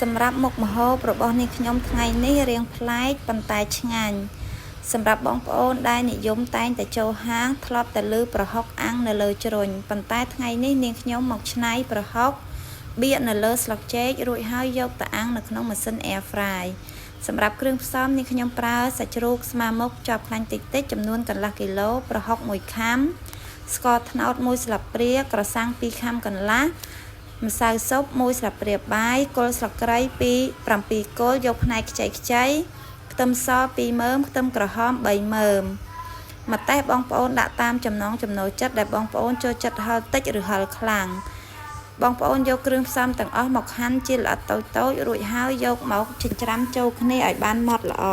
សម្រាប់មុខម្ហូបរបស់នេះខ្ញុំថ្ងៃនេះរៀងប្លែកប៉ុន្តែឆ្ងាញ់សម្រាប់បងប្អូនដែលនិយមតែងតែចូលហាងធ្លាប់តែលើប្រហុកអាំងនៅលើជ្រុញប៉ុន្តែថ្ងៃនេះនាងខ្ញុំមកច្នៃប្រហុកបៀកនៅលើស្លឹកចេករួចហើយយកទៅអាំងនៅក្នុងម៉ាស៊ីន Air Fry សម្រាប់គ្រឿងផ្សំនេះខ្ញុំប្រើសាច់ជ្រូកស្មើមុខចប់ខ្លាញ់តិចៗចំនួនកន្លះគីឡូប្រហុក1ខាំស្ករត្នោត1ស្លាបព្រាក្រសាំង2ខាំកន្លះម្សៅស៊ុប1ស្លាបព្រាបាយគល់ស្លឹកគ្រៃ7គល់យកផ្នែកខ្ចីខ្ទឹមស2មើមខ្ទឹមក្រហម3មើមម្ទេសបងប្អូនដាក់តាមចំណង់ចំណូលចិត្តដែលបងប្អូនចូលចិត្តហឹរតិចឬហឹរខ្លាំងបងប្អូនយកគ្រឿងផ្សំទាំងអស់មកហាន់ជាល្អិតតូចៗរួចហើយយកមកចិញ្ច្រាំចូលគ្នាឲ្យបានម៉ត់ល្អ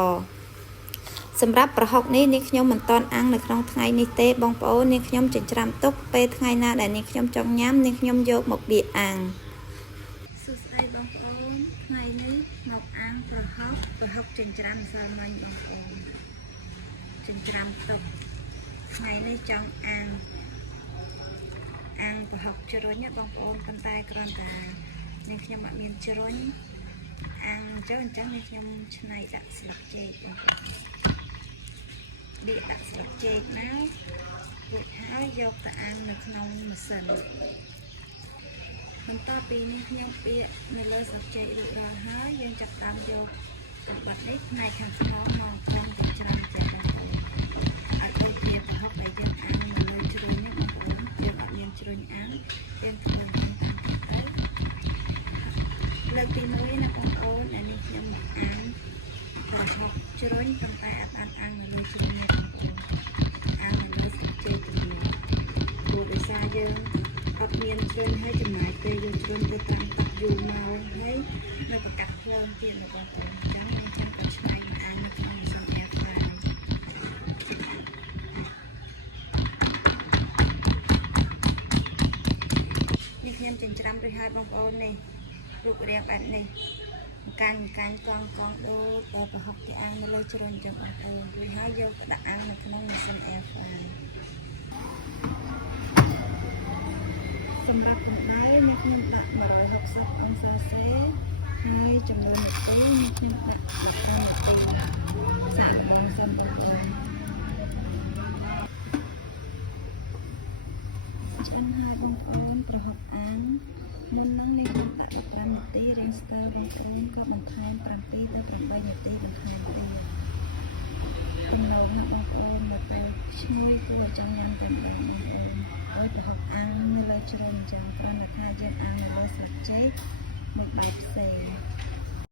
សម្រាប់ប្រហុកនេះនាងខ្ញុំមិនតន់អាំងនៅក្នុងថ្ងៃនេះទេបងប្អូននាងខ្ញុំចិញ្ច្រាំទុកពេលថ្ងៃណាដែលនាងខ្ញុំចង់ញ៉ាំនាងខ្ញុំយកមកបៀកអាំងសួស្តីបងប្អូនថ្ងៃនេះមកអាំងប្រហុកចិញ្ច្រាំម្សិលមិញបងប្អូនចិញ្ច្រាំទុកថ្ងៃនេះចង់អាំងប្រហុកជ្រុញណាបងប្អូនប៉ុន្តែគ្រាន់តែនាងខ្ញុំអត់មានជ្រុញអាំងអញ្ចឹងនាងខ្ញុំច្នៃដាក់ស្លឹកចេកបងប្អូនបៀកដាក់ស្លឹកចេកណារួចហើយយកទៅអាំងនៅក្នុងម៉ាស៊ីនបន្ទាប់ពីនេះខ្ញុំបៀកនៅលើស្លឹកចេករួចរាល់ហើយយើងចាប់តាមយកកាំបិតនេះផ្នែកខាងស្ដាំមកត្រង់ចិញ្ច្រាំចេះបងប្អូនឲ្យដូចជាប្រហុកដែលយើងអាំងនៅលើជ្រុញនេះបងប្អូនយើងអត់មានជ្រុញអាំងយើងធ្វើតាមទៅលើកទី1ណាបងប្អូនអានេះខ្ញុំមកអាំងប្រហុកជ្រុញប៉ុន្តែអត់បានអាំងនៅលើជ្រុញនេះបងប្អូនអាំងនៅលើស្លឹកចេកទៅវិញព្រោះដោយសារយើងអត់មានជ្រុញហើយចំណាយពេលយើងជ្រុញទៅតាមទឹកយូរមកហើយនៅប្រកាសភ្លើងទៀតណាបងប្អូនអញ្ចឹងយើងចាំក៏ឆ្នៃមកអាំងនៅក្នុងម៉ាស៊ីន Air Fry នេះខ្ញុំចិញ្ច្រាំរួចហើយបងប្អូននេះរូបរាងបែបនេះកាញ់កងដូចដល់ប្រហុកទីអាំងនៅលើជ្រុញអញ្ចឹងបងប្អូនរួចហើយយកទៅដាក់អាំងនៅក្នុងម៉ាស៊ីន Air Fry សម្រាប់កម្ដៅនេះខ្ញុំដាក់160អង្សាសេហើយចំនួននាទីនេះខ្ញុំដាក់15នាទីសាច់បងសិនបងប្អូនឆ្អិនហើយបងប្អូនប្រហុកអាំងមុននឹងនេះខ្ញុំដាក់15នាទីរៀងស្ទើរបងប្អូនក៏បន្ថែម7ទៅ8នាទីបន្ថែមទៀតទំនោរណាបងប្អូនមកពេលឈ្ងុយគឺចង់ញ៉ាំតែម្ដងបងប្អូនហើយប្រហុកអាំងនៅលើជ្រុំអញ្ចឹងគ្រាន់តែថាយើងអាំងនៅលើស្លឹកចេកមួយបែបផ្សេង